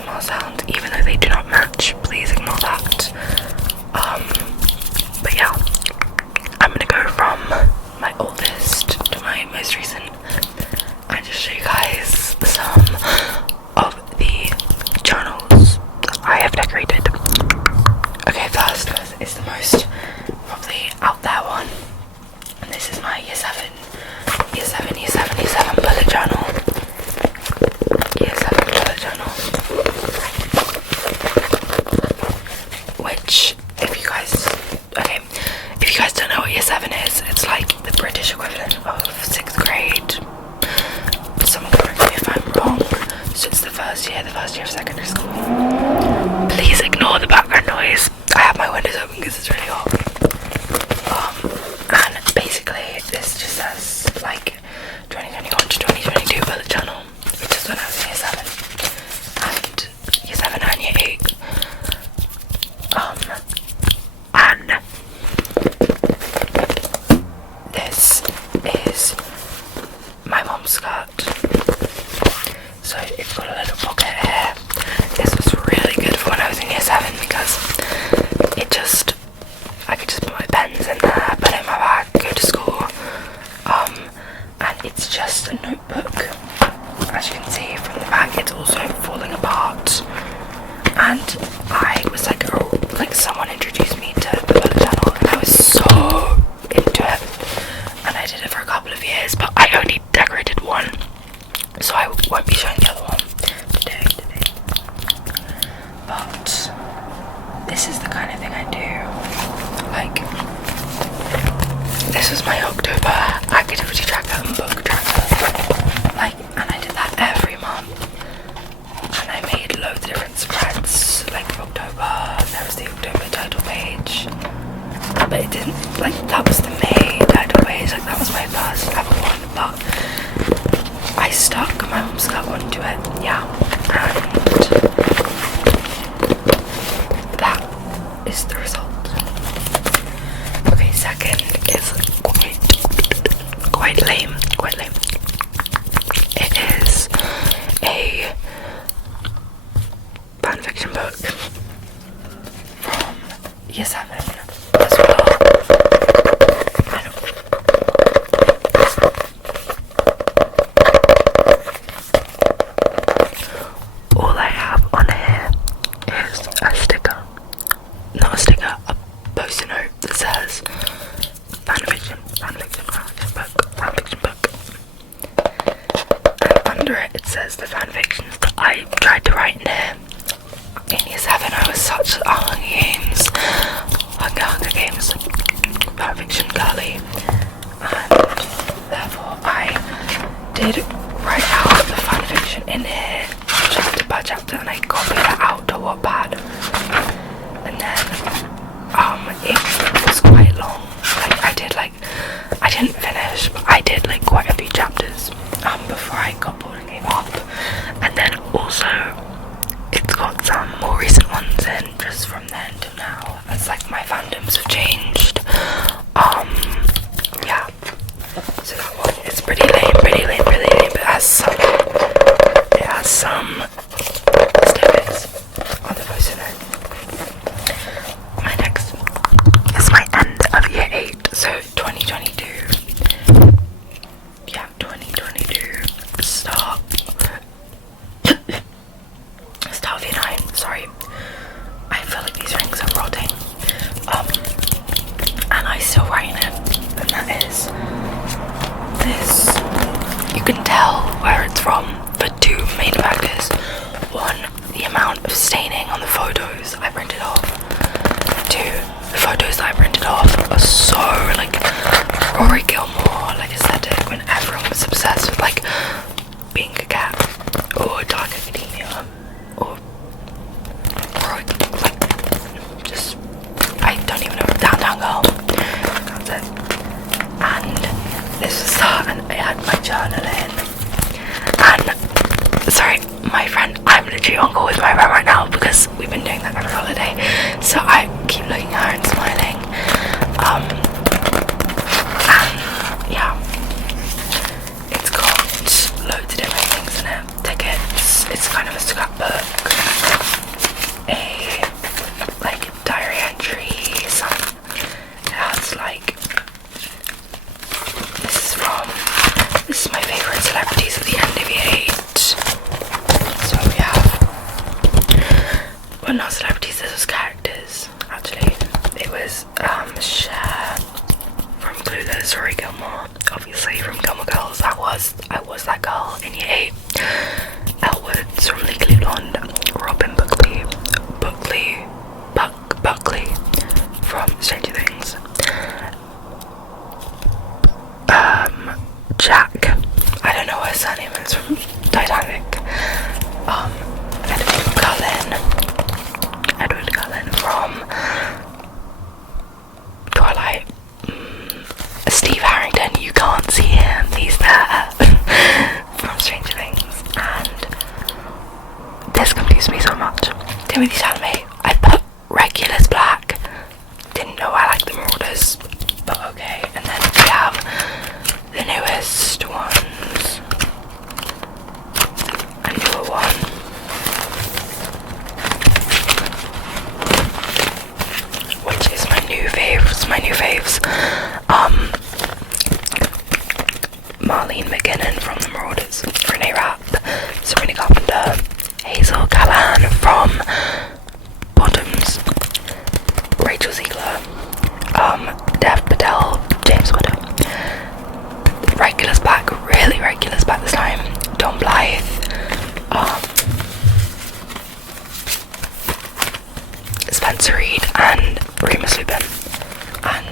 ASMR sounds, even though they do not match. Please ignore that. But yeah, I'm gonna go from my oldest to my most recent and just show you guys some of the journals that I have decorated. Okay, first is the most probably out there one, and this is my year 7 bullet journal. Year 7 bullet journal, which if you guys don't know what year 7 is, it's like the British equivalent of 6th grade. Someone can correct me if I'm wrong. So it's the first year of secondary school. Please ignore the background noise. I have my windows open because it's really hot. And basically this just says like 2021 to 2022 bullet journal, which is when I was in year 7 and year 8. And this is my mom's skirt. So it's got a little pocket here. This was really good for when I was in year 7 because I could just put my pens in there, put it in my bag, go to school. And it's just a notebook. As you can see from the back, it's also falling apart. And I was like, someone introduced me to the bullet journal, and I was so into it. And I did it for a couple of years, but I only decorated one, so I won't be showing the other one today. But this is the kind of thing I do. Like, this was my October activity tracker and book tracker. And I did that every month. And I made loads of different spreads, like October. There was the October title page, but it didn't, that was the May title page, that was my first ever one, but I stuck my mom's skirt onto it, yeah, and that is the result. Okay, second is quite lame. It is a fanfiction book from year 7 as well. All I have on here is a sticker, not a sticker, a post-it note that says fanfiction book. And under it says the fanfictions that I tried to write in here. In year 7 I was such a Hunger Games fanfiction girly, and therefore I did write out the fanfiction in here chapter by chapter, and I copied that out to Wattpad, and then it was quite long. I didn't finish, but I did quite a few chapters before I got bored and gave up. And then also it's got some more recent ones in just from then till now, as my fandoms have changed. Yeah, so that one is pretty lame, but it has some stickers on the post-it note. My next is my end of year 8, so 2022. Yeah, 2022 start of year 9, sorry. I feel like these rings are rotting. And I still write in it, and that is this. You can tell where it's from for 2 main factors. One, the amount of staining on the photos I printed off. 2, the photos that I printed off are so Rory Gilmore aesthetic, when everyone was obsessed with being a cat or dark academia or just, I don't even know, Downtown Girl. That's it. And this was that, and I had my journal in. And sorry, my friend, I'm literally on call with my friend right now because we've been doing that every holiday. So I keep looking at her and smiling. And yeah, it's got loads of different things in it. Tickets. It's kind of a scrapbook. Timothy Chalamet. I put regulars black. Didn't know I liked the Marauders, but okay. And then we have the newest ones. A newer one. Which is my new faves. Marlene McGinnon from the Marauders, Renee Rapp, Sabrina Carpenter, Hazel Callan from Bottoms, Rachel Ziegler, Dev Patel, James Widow. Regulars back, really regulars back this time. Don Blythe, Spencer Reid and Remus Lupin. And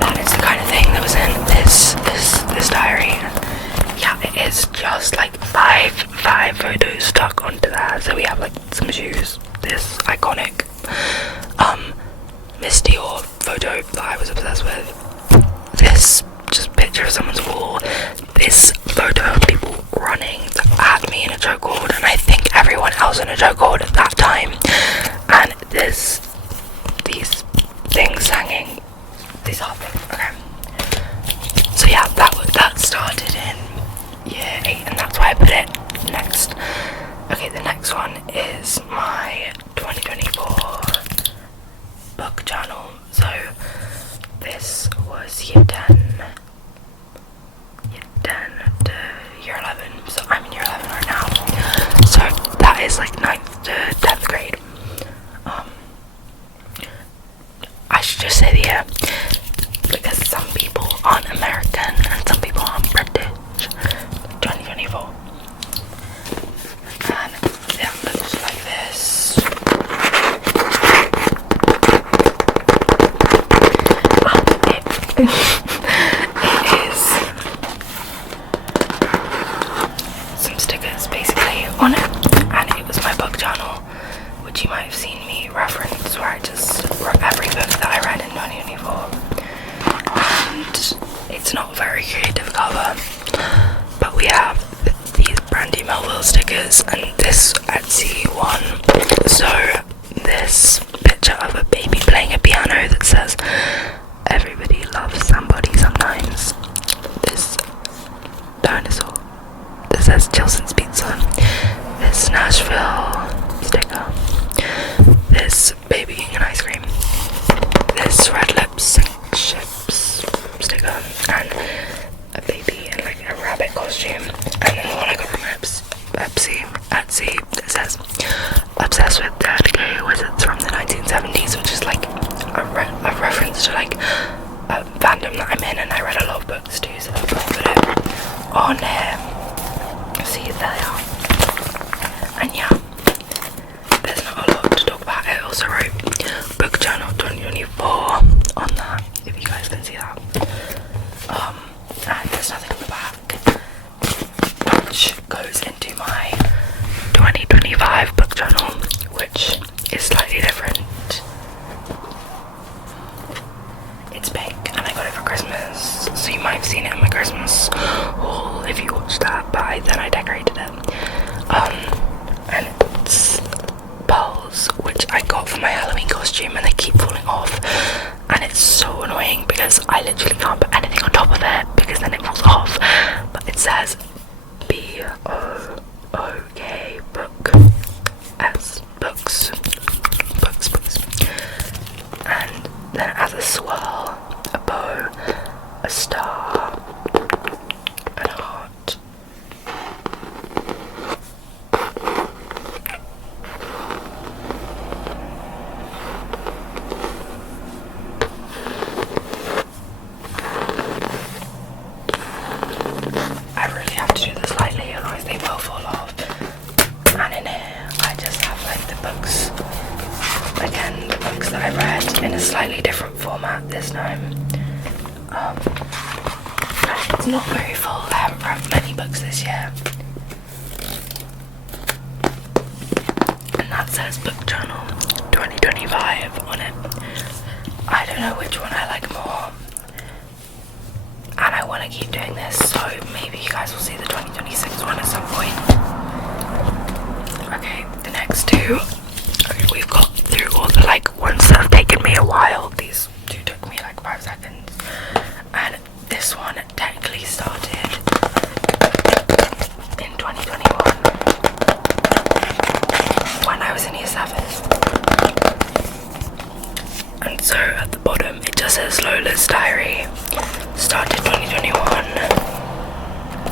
that is the kind of thing that was in this diary. Yeah, it is just like five photos stuck onto there. So we have like some shoes, this iconic Miss Dior photo that I was obsessed with, this just picture of someone's wall, this photo of people running that had me in a chokehold and I think everyone else in a chokehold at that time, and there's these things hanging, these are things. Okay, so yeah, that started in year 8 and that's why I put it next. Okay, the next one is my 2024 book journal. So this was year 10 to year 11, so I'm in year 11 right now, so that is like 9th to 10th grade. I should just say the year, because some people aren't American and some people aren't British. 2024. And yeah, it looks like this. It is some stickers basically on it, and it was my book journal, which you might have seen me reference, where I just wrote every book that I read in 2024. And it's not a very creative cover, but we have these Brandy Melville stickers and this Etsy one. So this picture of a baby playing a piano that says everybody loves somebody sometimes. This dinosaur that says Chilson's Pizza. This Nashville sticker. This baby eating an ice cream. This Red Lips Ships sticker. And a baby in like a rabbit costume. And then the one I got from Etsy that says obsessed with dead gay wizards from the 1970s, which is like a reference to like a fandom that I'm in, and I read a lot of books too, so that's why I put it on here. See, there they are. And yeah, there's not a lot to talk about. I also wrote book journal 2024 on that, if you guys can see that. And there's nothing on the back, which goes into my 2025 book journal, which is slightly different. It's pink and I got it for Christmas, so you might have seen it in my Christmas haul if you watched that, but then I decorated it. And it's pearls, which I got for my Halloween costume, and they keep falling off, and it's so annoying because I literally can't put anything on top of it because then it falls off. But it says B-O-O-K book as books, and then it has a swirl, a bow, a star, and a heart. I really have to do this lightly, otherwise they will fall off. And in here I just have like the books, again the books that I read in a slightly different format this time. It's not very full, I haven't read many books this year. And that says book journal 2025 on it. I don't know which one I like more, and I want to keep doing this, so maybe you guys will see the 2026 one at some point. Okay, the next two we've got through all the like ones that have taken me a while. These two took me like 5 seconds, and this one technically started in 2021 when I was in year 7. And so at the bottom it just says Lola's diary, started 2021,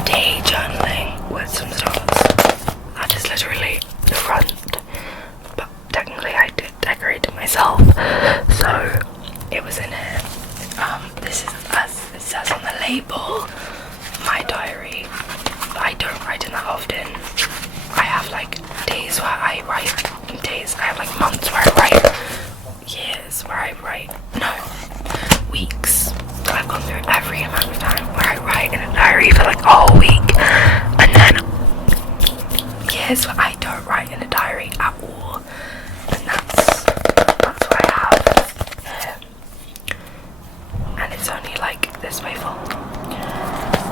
day journaling with some stars. That is literally the front, but technically I did decorate it myself, so it was in here. This is, as it says on the label, my diary. I don't write in that often. I have like days where I write, I have like months where I write, years where I write, no, weeks. So I've gone through every amount of time where I write in a diary for like a whole week, and then years where I don't write in a diary at all, and that's what I have here. And it's only like this way full.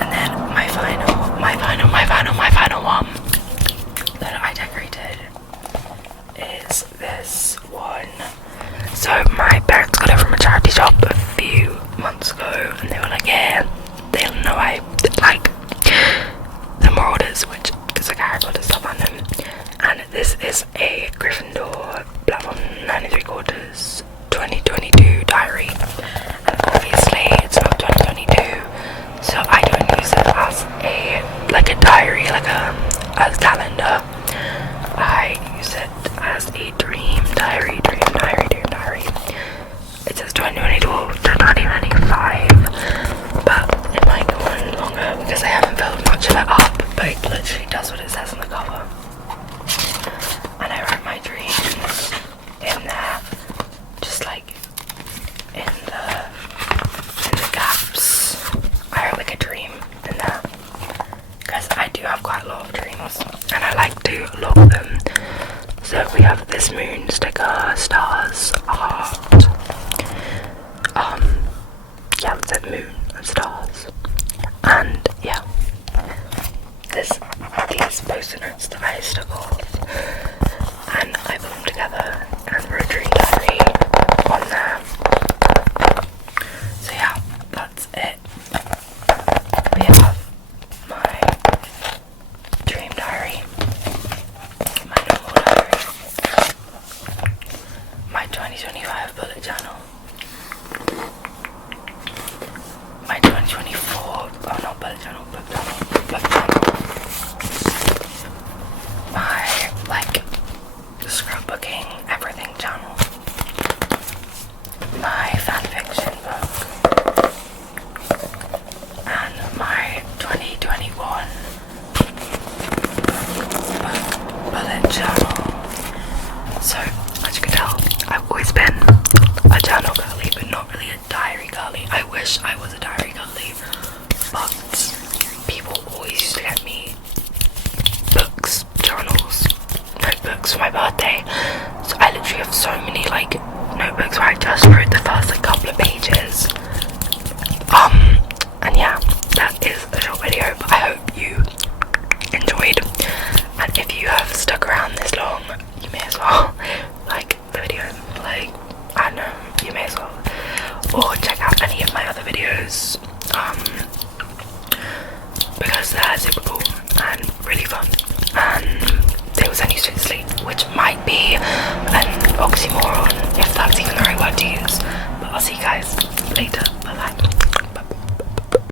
And then my final one that I decorated is this one. So my parents got it from a charity shop a few months ago, and they were like, yeah, they don't know I like the Marauders, which is like Harry Potter stuff on them. And this is a Gryffindor Black 9 3/4 2022 diary. And obviously it's not 2022, so I don't use it as a diary, like a calendar. I use it as a dream diary. It says 2022 to 2025, but it might go on longer because I haven't filled much of it up, but it literally does what it says on the cover. And I wrote my dreams in there, just like in the gaps. I wrote like a dream in there, because I do have quite a lot of dreams and I like to log them. So we have this moon sticker, stars, heart, yeah, it's a moon and stars, and yeah, these post-it notes that I stuck off, and I put them together and wrote a dream diary on there. So yeah, that's it. We have my dream diary, my normal diary, my 2025 bullet journal, my 2024, oh not bullet journal, book journal, my like scrapbooking everything journal, my fanfiction book, and my 2021 bullet journal. So as you can tell, I've always been a journal girly, but not really a diary girly. I wish I was a diary girly, but people always used to get me books, journals, notebooks for my birthday. So I literally have so many like notebooks where I just wrote the first like couple of pages. And yeah, that is a short video, but I hope you enjoyed. And if you have stuck around this long, you may as well like the video. Like, I don't know, you may as well. Or check out any of my other videos, because they're super cool and really fun, and they will send you straight to sleep, which might be an oxymoron if that's even the right word to use, but I'll see you guys later.